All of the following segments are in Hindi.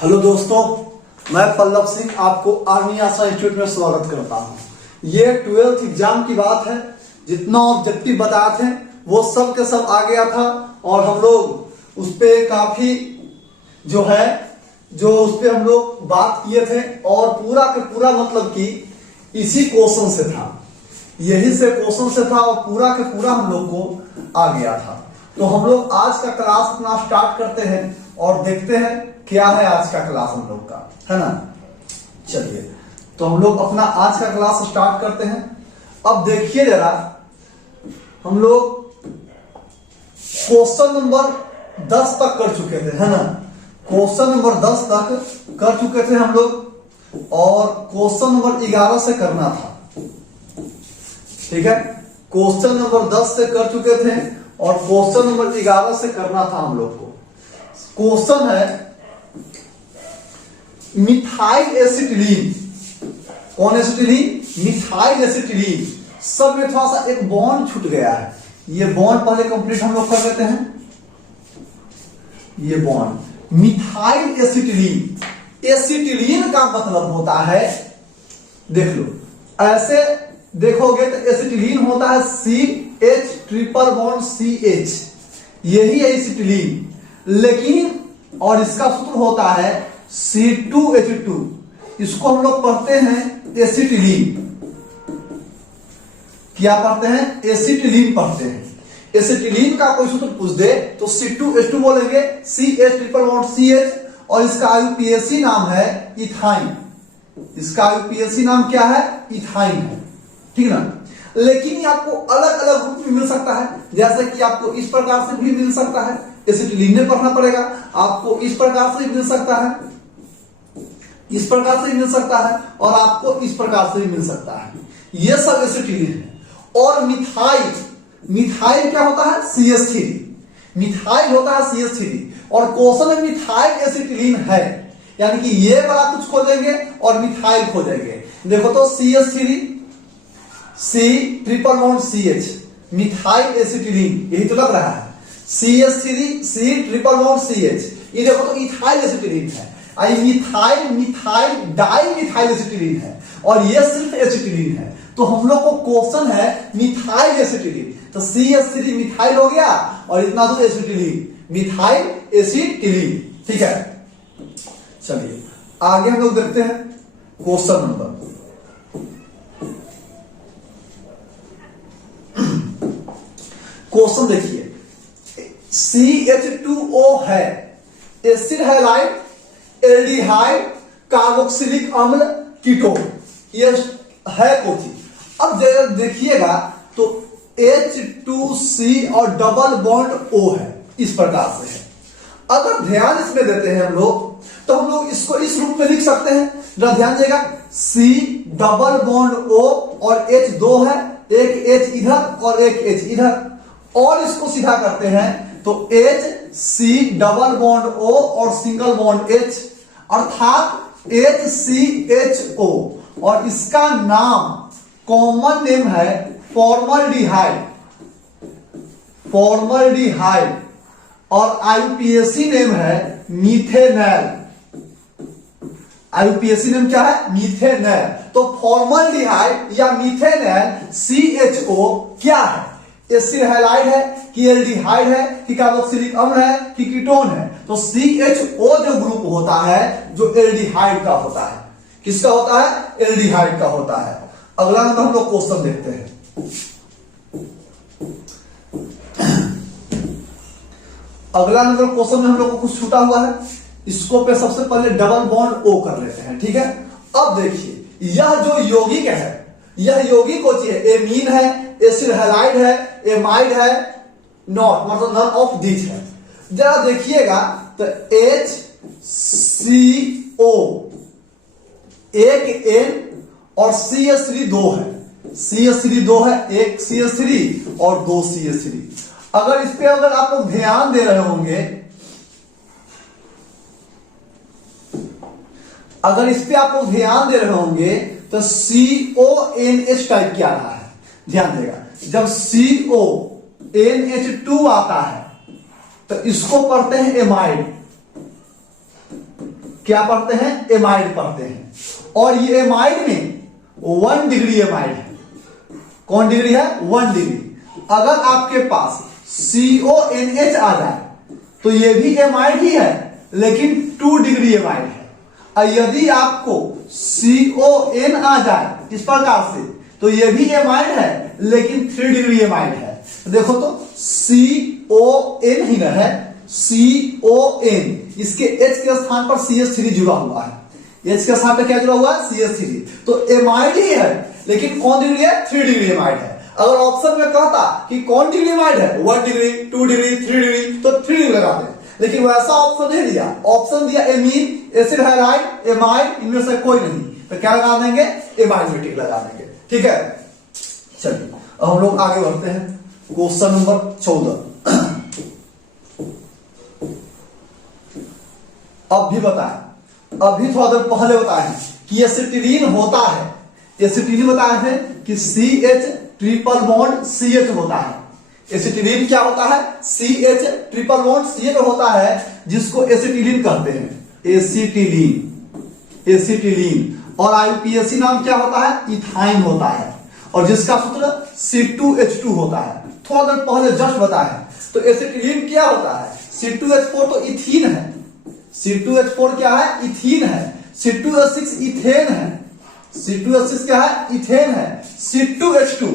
हेलो दोस्तों, मैं पल्लव सिंह आपको आर्मी आशा इंस्टीट्यूट में स्वागत करता हूं। ये 12th एग्जाम की बात है। जितना ऑब्जेक्टिव बताए थे वो सब के सब आ गया था और हम लोग उस पे काफी जो उस पे हम लोग बात किए थे और पूरा का पूरा मतलब कि इसी क्वेश्चन से था, यही से क्वेश्चन से था और पूरा का पूरा हम लोग को आ गया था। तो हम लोग आज का क्लास अपना स्टार्ट करते हैं और देखते हैं क्या है आज का क्लास हम लोग का, है ना। चलिए, तो हम लोग अपना आज का क्लास स्टार्ट करते हैं। अब देखिए जरा, हम लोग क्वेश्चन नंबर 10 तक कर चुके थे, है ना। क्वेश्चन नंबर 10 तक कर चुके थे हम लोग और क्वेश्चन नंबर 11 से करना था, ठीक है। क्वेश्चन नंबर 10 से कर चुके थे और क्वेश्चन नंबर 11 से करना था हम लोग को। क्वेश्चन है मिथाइल एसिटिलीन। कौन एसिटिलीन? Methyl acetylene. सब में थोड़ा सा एक बॉन्ड छूट गया है। ये बॉन्ड पहले कंप्लीट हम लोग कर लेते हैं। ये बॉन्ड मिथाइल एसिटिलीन। एसिटिलीन का मतलब होता है, देख लो, ऐसे देखोगे तो एसिटिलीन होता है CH ट्रिपल बॉन्ड CH, यही है एसिटिलीन। लेकिन और इसका सूत्र होता है C2H2। इसको हम लोग पढ़ते हैं एसिटिलीन। क्या पढ़ते हैं? एसिटिलीन पढ़ते हैं। एसिटिलीन का कोई सूत्र पूछ दे तो C2H2 बोलेंगे, CH ट्रिपल बॉन्ड CH, और इसका IUPAC नाम है इथाइन। इसका IUPAC नाम क्या है? इथाइन है, ठीक ना। लेकिन ये आपको अलग अलग रूप में मिल सकता है, जैसे कि आपको इस प्रकार से भी मिल सकता है, एसिटिलीन में पढ़ना पड़ेगा। आपको इस प्रकार से भी मिल सकता है, इस प्रकार से भी मिल सकता है, और आपको इस प्रकार से भी मिल सकता है। ये सब एसिटिलीन है। और मिथाइल, मिथाइल क्या होता है? CH3। मिथाइल होता है CH3 और क्वेश्चन में मिथाइल एसिटिलीन है, यानी कि ये वाला कुछ खोजेंगे और मिथाइल खोजेंगे। देखो तो CH3 C triple bond CH, methyl acetylene, यही तो लग रहा है। CH3 C triple bond CH, ये देखो तो इथाइल एसिटिलीन है। Methyl, methyl di methyl acetylene है और ये सिर्फ एसिटिलीन है। तो हम लोग को क्वेश्चन है मिथाइल एसिटिलीन, तो CH3 मिथाइल हो गया और इतना तो एसिटिलीन, मिथाइल एसिटिलीन, ठीक है। चलिए आगे हम लोग देखते हैं क्वेश्चन नंबर। क्वेश्चन देखिए, CH2O है, एसिड हैलाइड, एल्डिहाइड, कार्बोक्सिलिक अम्ल, कीटोन, ये है कोची। अब देखिएगा तो H2C और डबल बॉन्ड O है, इस प्रकार से है। अगर ध्यान इसमें देते हैं हम लोग तो हम लोग इसको इस रूप में लिख सकते हैं। जरा ध्यान देगा, C डबल बॉन्ड O और H 2 है, एक H इधर और एक H इधर, और इसको सीधा करते हैं तो HC डबल बॉन्ड O और सिंगल बॉन्ड H, अर्थात HCHO, और इसका नाम कॉमन नेम है फॉर्मल्डिहाइड, फॉर्मल्डिहाइड, और IUPAC नेम है मीथेनॉल। IUPAC नेम क्या है? मीथेनॉल। तो फॉर्मल्डिहाइड या मीथेनॉल CHO क्या है? एसिड हैलाइड है कि एल्डिहाइड है कि कार्बोक्सिलिक अम्ल है कि कीटोन है? तो CHO जो ग्रुप होता है, जो एल्डिहाइड का होता है। किसका होता है? एल्डिहाइड का होता है। अगला नंबर हम लोग क्वेश्चन देखते हैं। अगला नंबर क्वेश्चन में हम लोग को कुछ छूटा हुआ है, इसको पे सबसे पहले डबल बॉन्ड O कर लेते हैं, ठीक है। अब देखिए, यह जो यौगिक है, यह यौगिक कौन सी है? एमीन है, एसिड हैलाइड है, एमाइड है, नॉट, मतलब नन ऑफ दिस है। जरा देखिएगा तो HCO एक N और CH3 2 है, CH3 2 है, एक CH3 और 2 CH3। अगर इस पे अगर आप लोग ध्यान दे रहे होंगे, अगर इस पे आप लोग ध्यान दे रहे होंगे तो CONH टाइप क्या रहा है? ध्यान देगा, जब CONH2 आता है तो इसको पढ़ते हैं एमाइड। क्या पढ़ते हैं, एमाइड पढ़ते हैं। और ये एमाइड में 1 डिग्री एमाइड है। कौन डिग्री है, 1 डिग्री। अगर आपके पास CONH आ जाए तो ये भी एमाइड ही है, लेकिन 2 डिग्री एमाइड है। और यदि आपको CON आ जाए इस प्रकार से तो ये भी एमाइड है, लेकिन 3 डिग्री एमाइड है। देखो तो CON ही ना है, CON, इसके H के स्थान पर CH3 जुड़ा हुआ है। H के स्थान पर क्या जुड़ा हुआ है, CH3, तो एमाइड ही है, लेकिन कौन डिग्री है, 3 डिग्री एमाइड है। अगर ऑप्शन में कहता कि कौन डिग्री एमाइड है, 1 डिग्री, 2 डिग्री, 3 डिग्री, तो 3 डिग्री लगाते हैं, लेकिन वैसा ऑप्शन नहीं दिया। ऑप्शन दिया एमीन, एसिड हाइड्राइड, एमाइड, इनमें से कोई नहीं, तो क्या लगा देंगे, एमाइड में टिक लगा देंगे। ठीक है, चलिए अब हम लोग आगे बढ़ते हैं। Question number 14। अब भी बताएं, अभी थोड़ा देर पहले बताए कि एसिटिलीन होता है, एसिटिलीन बताए हैं कि CH ट्रिपल बॉन्ड CH होता है। एसिटिलीन क्या होता है, CH ट्रिपल बॉन्ड CH होता है, जिसको एसिटिलीन कहते हैं, एसिटिलीन, एसिटिलीन। और IUPAC नाम क्या होता है, इथाइन होता है, और जिसका सूत्र C2H2 होता है। थोड़ा देर पहले जस्ट बताया। तो एसिटिलीन क्या होता है, C2H4 तो इथीन है, C2H4 क्या है, इथीन है, C2H6 इथेन है, C2H6 क्या है, इथेन है, C2H2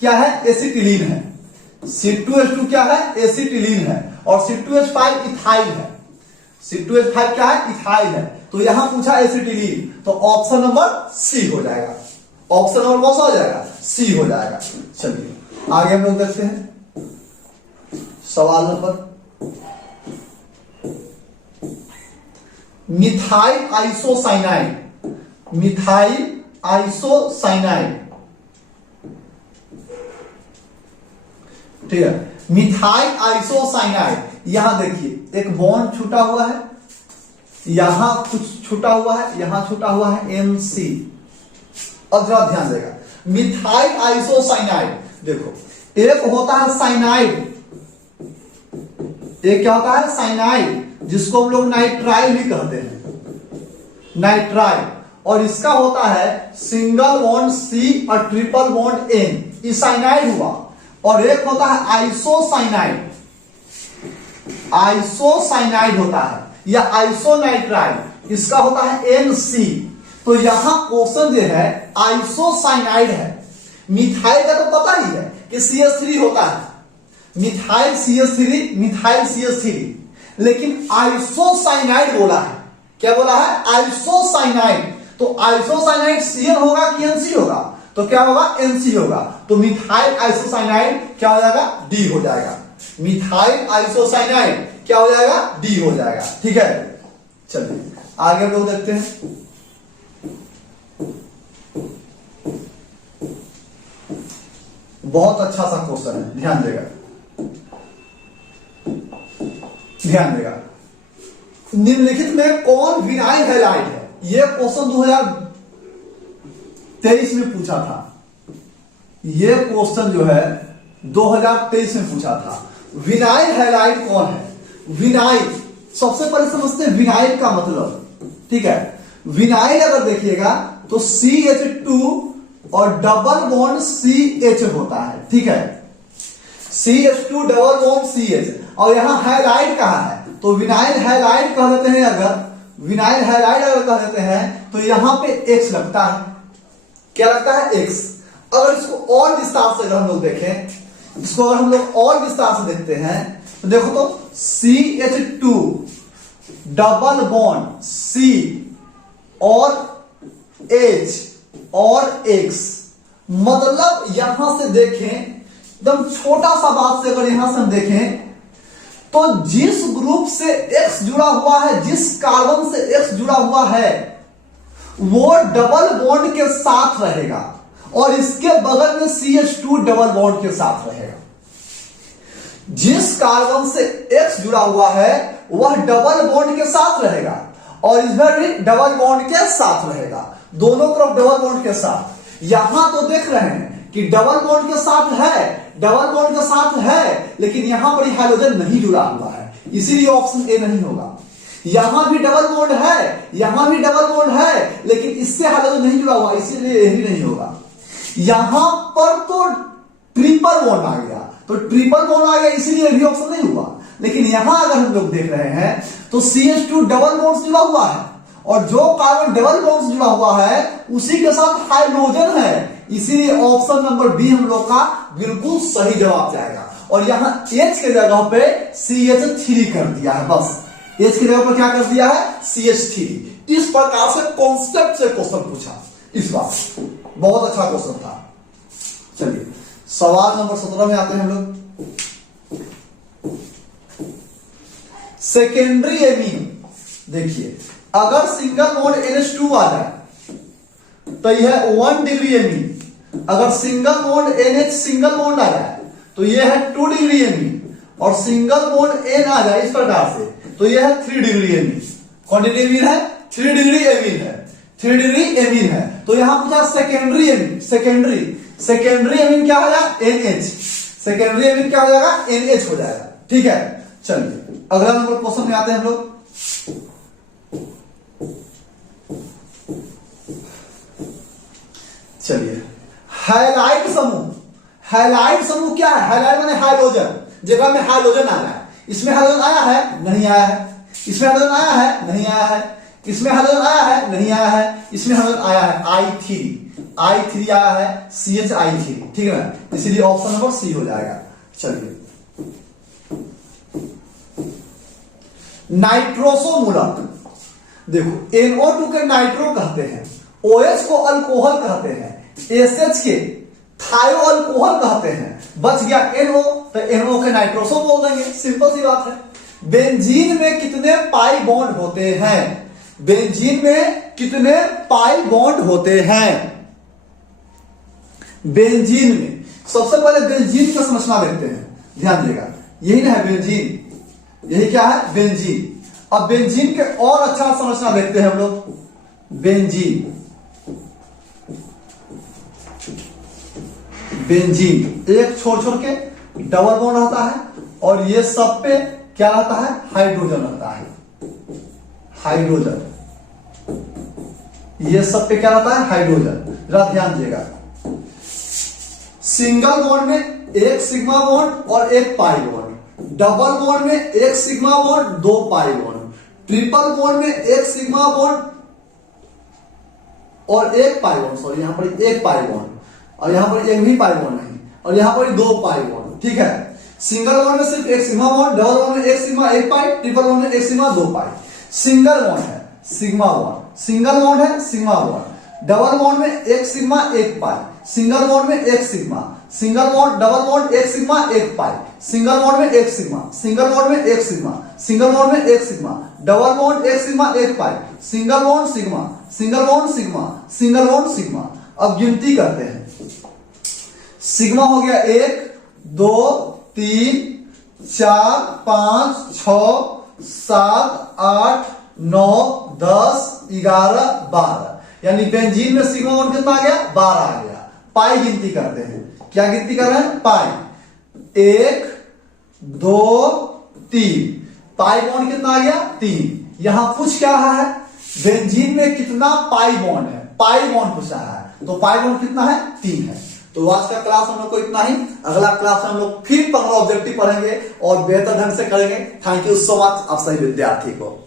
क्या है, एसिटिलीन है, C2H2 क्या है, एसिटिलीन है, और C2H5 इथाइल है, C2H5 क्या है, इथाइल है। तो यहां पूछा एसिटिलीन, तो ऑप्शन नंबर C हो जाएगा। ऑप्शन नंबर कौन सा हो जाएगा, C हो जाएगा। चलिए आगे हम लोग देखते हैं सवाल number, methyl isocyanide, methyl isocyanide, ठीक है, मिथाइल आइसोसाइनाइड। यहां देखिए एक बॉन्ड छूटा हुआ है, यहां कुछ छूटा हुआ है, यहां छूटा हुआ है MC। अब जरा ध्यान देगा, मिथाइल आइसोसाइनाइड, देखो एक होता है साइनाइड, एक क्या होता है, साइनाइड, जिसको हम लोग नाइट्राइल भी कहते हैं, नाइट्राइल। और इसका होता है सिंगल बॉन्ड C और ट्रिपल बॉन्ड N, ये साइनाइड हुआ। और एक होता है आइसोसाइनाइड, आइसोसाइनाइड होता है, या आइसोनाइट्राइल, इसका होता है NC। तो यहां क्वेश्चन जो है आइसोसाइनाइड है। मिथाइल का तो पता ही है कि CH3 होता है, मिथाइल CH3, मिथाइल CH3, लेकिन आइसोसाइनाइड बोला है। क्या बोला है, आइसोसाइनाइड। तो आइसोसाइनाइड CN होगा कि NC होगा, तो क्या होगा, NC होगा। तो मिथाइल आइसोसाइनाइड क्या हो जाएगा, D हो जाएगा। मिथाइल आइसोसाइनाइड क्या हो जाएगा, D हो जाएगा। ठीक है, चलिए आगे लोग देखते हैं। बहुत अच्छा सा क्वेश्चन है, ध्यान देगा, ध्यान देगा। निम्नलिखित में कौन विनाइल हैलाइड है, यह क्वेश्चन 2023 में पूछा था। यह क्वेश्चन जो है 2023 में पूछा था। विनाइल हैलाइड कौन है, विनाइल सबसे पहले समझते हैं विनाइल का मतलब। ठीक है, विनाइल अगर देखिएगा तो CH2 और डबल बॉन्ड CH होता है। ठीक है, CH2 डबल बॉन्ड CH, और यहां हैलाइड कहा है, तो विनाइल हैलाइड कह देते हैं। अगर विनाइल हैलाइड अगर कह देते हैं तो यहां पे X लगता है। क्या लगता है, X। अगर इसको और विस्तार से अगर हम लोग देखें, इसको अगर हम लोग और विस्तार से देखते हैं तो देखो तो CH2 डबल बॉन्ड C और H और X, मतलब यहां से देखें एकदम छोटा सा बात से अगर यहां से हम देखें तो जिस ग्रुप से X जुड़ा हुआ है, जिस कार्बन से X जुड़ा हुआ है, वो डबल बॉन्ड के साथ रहेगा, और इसके बगल में CH2 डबल बॉन्ड के साथ रहेगा। जिस कार्बन से X जुड़ा हुआ है वह डबल बॉन्ड के साथ रहेगा, और इधर भी डबल बॉन्ड के साथ रहेगा, दोनों तरफ डबल बॉन्ड के साथ। यहां तो देख रहे हैं कि डबल बॉन्ड के साथ है, डबल बॉन्ड के साथ है, लेकिन यहां पर हाइड्रोजन नहीं जुड़ा हुआ है, इसीलिए ऑप्शन ए नहीं होगा। यहां भी डबल बॉन्ड है, यहां भी डबल बॉन्ड है, लेकिन इससे हाइड्रोजन नहीं जुड़ा हुआ, इसीलिए यही नहीं होगा। यहां पर तो ट्रिपल बॉन्ड आ गया, तो ट्रिपल बॉन्ड आ गया, इसीलिए भी ऑप्शन नहीं हुआ। लेकिन यहां अगर हम लोग देख रहे हैं तो CH2 डबल बॉन्ड जुड़ा हुआ है, और जो कार्बन डबल बॉन्ड जुड़ा हुआ है उसी के साथ हाइड्रोजन है, इसीलिए ऑप्शन नंबर बी हम लोग का बिल्कुल सही जवाब जाएगा। और यहां H के जगह पे CH3 कर दिया है, बस H की जगह पर क्या कर दिया है, CH3। इस प्रकार से कॉन्सेप्ट से क्वेश्चन पूछा इस बार, बहुत अच्छा क्वेश्चन था। चलिए सवाल नंबर 17 में आते हैं हम लोग। सेकेंडरी एमीन, देखिए अगर सिंगल बॉन्ड NH2 आ जाए तो यह 1 डिग्री एमीन, अगर single bond NH single bond आ जाए तो यह है 2 डिग्री एमीन, और सिंगल बॉन्ड N आ जाए इस प्रकार से तो यह है 3 डिग्री एमीन। कौन डिग्री एमीन है, 3 डिग्री एमीन है, 3 डिग्री एमीन है। तो यहां पूछा सेकेंडरी एमीन, सेकेंडरी एमीन क्या हो जाएगा, NH, सेकेंडरी एमीन क्या हो जाएगा, NH हो जाएगा। ठीक है, चलिए अगला नंबर क्वेश्चन में आते हैं हम लोग। चलिए हाइलाइट समूह, हाइलाइट समूह क्या है, हाइलाइट माने हाइड्रोजन, जगह में हाइड्रोजन आ रहा है। इसमें हाइड्रोजन आया है, नहीं आया है, इसमें हाइड्रोजन आया है, नहीं आया है, इसमें हाइड्रोजन आया है, नहीं आया है, इसमें हाइड्रोजन आया है, I3 आया है, CH3, ठीक है ना, इसीलिए ऑप्शन नंबर सी हो जाएगा। चलिए नाइट्रोसोमूलक, देखो NO2 के नाइट्रो कहते हैं, OH को अल्कोहल कहते हैं, SH के थायो अल्कोहल कहते हैं, बच गया NO, तो NO के नाइट्रोसो बोल देंगे, सिंपल सी बात है। बेंजीन में कितने पाई बॉन्ड होते हैं, बेंजीन में कितने पाई बॉन्ड होते हैं, बेंजीन में सबसे पहले बेंजीन की संरचना देखते हैं, ध्यान देगा, यही ना है बेंजीन, यही क्या है, बेंजीन। अब बेंजीन के और अच्छा संरचना देखते हैं हम लोग, बेंजीन, बेंजीन एक छोड़ छोड़ के डबल बॉन्ड रहता है, और ये सब पे क्या रहता है, हाइड्रोजन रहता है, हाइड्रोजन, ये सब पे क्या रहता है, हाइड्रोजन। जरा ध्यान दीजिएगा, सिंगल बॉन्ड में एक सिग्मा बॉन्ड और एक पाई बॉन्ड, डबल बॉन्ड में एक sigma bond 2 pi bond, triple bond में एक सिग्मा बॉन्ड और एक पाई बॉन्ड, सॉरी यहां पर एक पाई बॉन्ड, और यहां पर एक भी पाई बॉन्ड नहीं, और यहां पर 2 पाई बॉन्ड। ठीक है, सिंगल बॉन्ड में सिर्फ एक सिग्मा बॉन्ड, डबल बॉन्ड में एक सिग्मा 1 पाई, ट्रिपल बॉन्ड में एक सिग्मा 2 पाई। सिंगल बॉन्ड है सिग्मा बॉन्ड, सिंगल बॉन्ड है सिग्मा बॉन्ड, डबल बॉन्ड में एक सिग्मा 1 पाई, सिंगल बॉन्ड में एक sigma, single bond double bond एक सिग्मा 1 पाई, सिंगल बॉन्ड में एक सिग्मा, सिंगल बॉन्ड में एक सिग्मा, सिंगल बॉन्ड में एक सिग्मा, डबल बॉन्ड एक sigma 1 pi, single bond sigma, single bond sigma, single bond sigma. अब गिनती करते हैं, सिग्मा हो गया 1 2 3 4 5 6 7 8 9 10 11 12, यानी बेंजीन में सिग्मा बॉन्ड कितना आ गया, 12 आ गया। पाई गिनती करते हैं, क्या गिनती कर रहे हैं, पाई 1 2 3, पाई बॉन्ड कितना आ गया, 3। यहां पूछ क्या रहा है, बेंजीन में कितना पाई बॉन्ड है, पाई बॉन्ड पूछा है, तो पाई बॉन्ड कितना है, 3 है। तो आज का क्लास हम लोग को इतना ही, अगला क्लास में हम लोग फिर 15 ऑब्जेक्टिव पढ़ेंगे और बेहतर ढंग से करेंगे। थैंक यू सो मच, आप सही विद्यार्थी को।